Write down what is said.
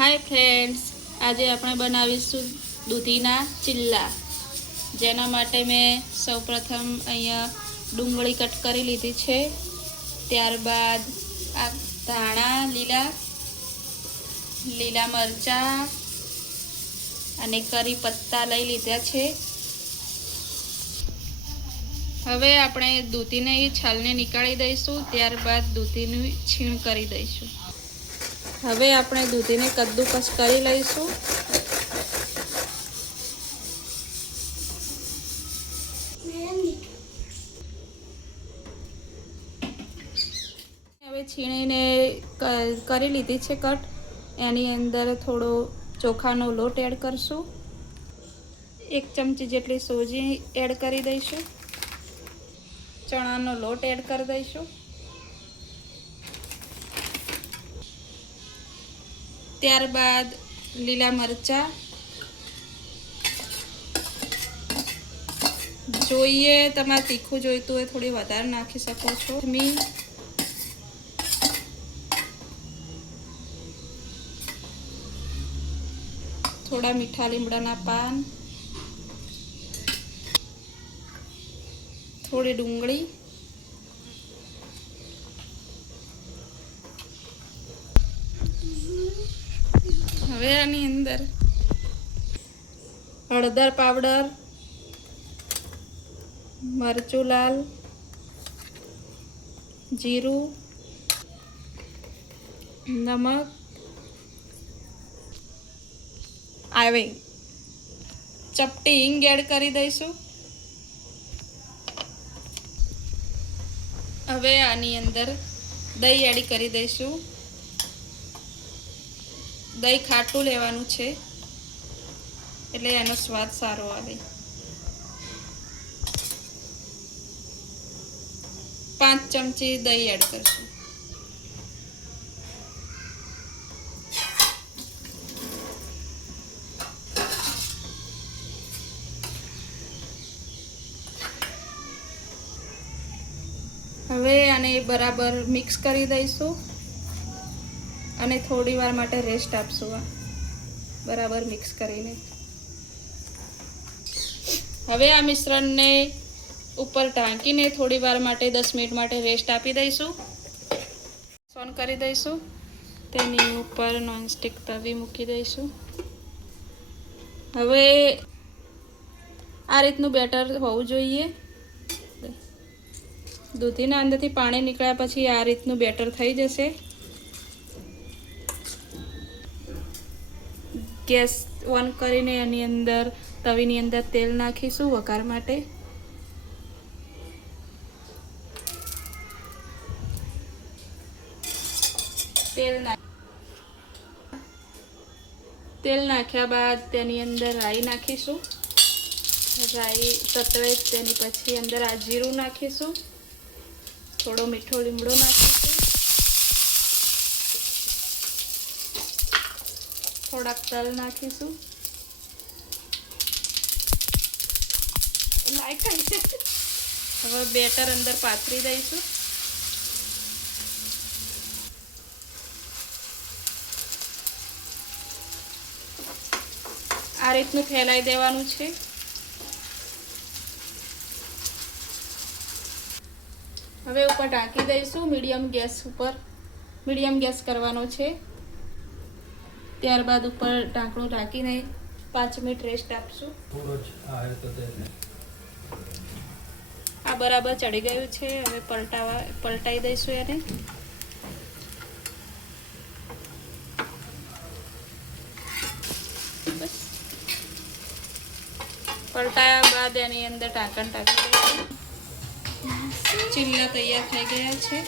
Hi friends, आज આપણે બનાવીશું દૂધીના ચિલ્લા। જેના માટે મેં સૌપ્રથમ અહીંયા ડુંગળી કટ કરી લીધી છે। ત્યારબાદ આ ધાણા લીલા મરચાં અને કરી પત્તા લઈ લીધા છે। હવે આપણે દૂધીની છાલને નીકાળી દઈશું। ત્યારબાદ દૂધીની છીણ કરી દઈશું। હવે આપણે દૂધીને કદ્દુકસ કરી લઈશું। હવે છીણીને કરી લીધી છે કટ। એની અંદર થોડો ચોખાનો લોટ એડ કરશું। 1 ચમચી જેટલી સોજી એડ કરી દઈશું। ચણાનો લોટ એડ કરી દઈશું। ત્યારબાદ લીલા મરચાં જોઈએ, તમારે તીખું જોઈતું હોય થોડી વધારે નાખી શકો છો। થોડા મીઠા લીમડાના પાન, થોડી ડુંગળી, હવે આની અંદર હળદર પાવડર, મરચું લાલ, જીરું, નમક, આવે ચપટી હિંગ એડ કરી દઈશું। હવે આની અંદર દહીં એડ કરી દઈશું। દહીં ખાટું લેવાનું છે એટલે એનો સ્વાદ સારો આવે। 5 ચમચી દહીં એડ કરશું। હવે આને બરાબર મિક્સ કરી દઈશું અને થોડી વાર માટે રેસ્ટ આપશું। બરાબર મિક્સ કરીને હવે આ મિશ્રણને ઉપર ઢાંકીને થોડી વાર માટે 10 મિનિટ માટે રેસ્ટ આપી દઈશું। ઓન કરી દઈશું। તેની ઉપર નોનસ્ટિક તવી મૂકી દઈશું। હવે આ રીતનું બેટર હોવું જોઈએ। દૂધીના અંદરથી પાણી નીકળ્યા પછી આ રીતનું બેટર થઈ જશે। ગેસ ઓન કરીને એની અંદર તવીની અંદર તેલ નાખીશું વઘાર માટે। તેલ નાખ્યા બાદ તેની અંદર રાઈ નાખીશું। રાઈ તતવે તેની પછી અંદર આ જીરું નાખીશું। થોડો મીઠો લીમડો નાખીશું। થોડાક તલ નાખીશું। હવે બેટર અંદર પાથરી દઈશું। આ રીતનું ફેલાઈ દેવાનું છે। હવે ઉપર ઢાંકી દઈશું। મીડિયમ ગેસ કરવાનો છે। ત્યારબાદ ઉપર ઢાંકણું ઢાંકીને 5 મિનિટ રેસ્ટ આપશું। આ બરાબર ચડી ગયું છે। હવે પલટાઈ દઈશું એને। બસ પલટાયા બાદ એની અંદર ઢાંકણ ઢાંકી દઈશું। ચિલ્લા તૈયાર થઈ ગયા છે।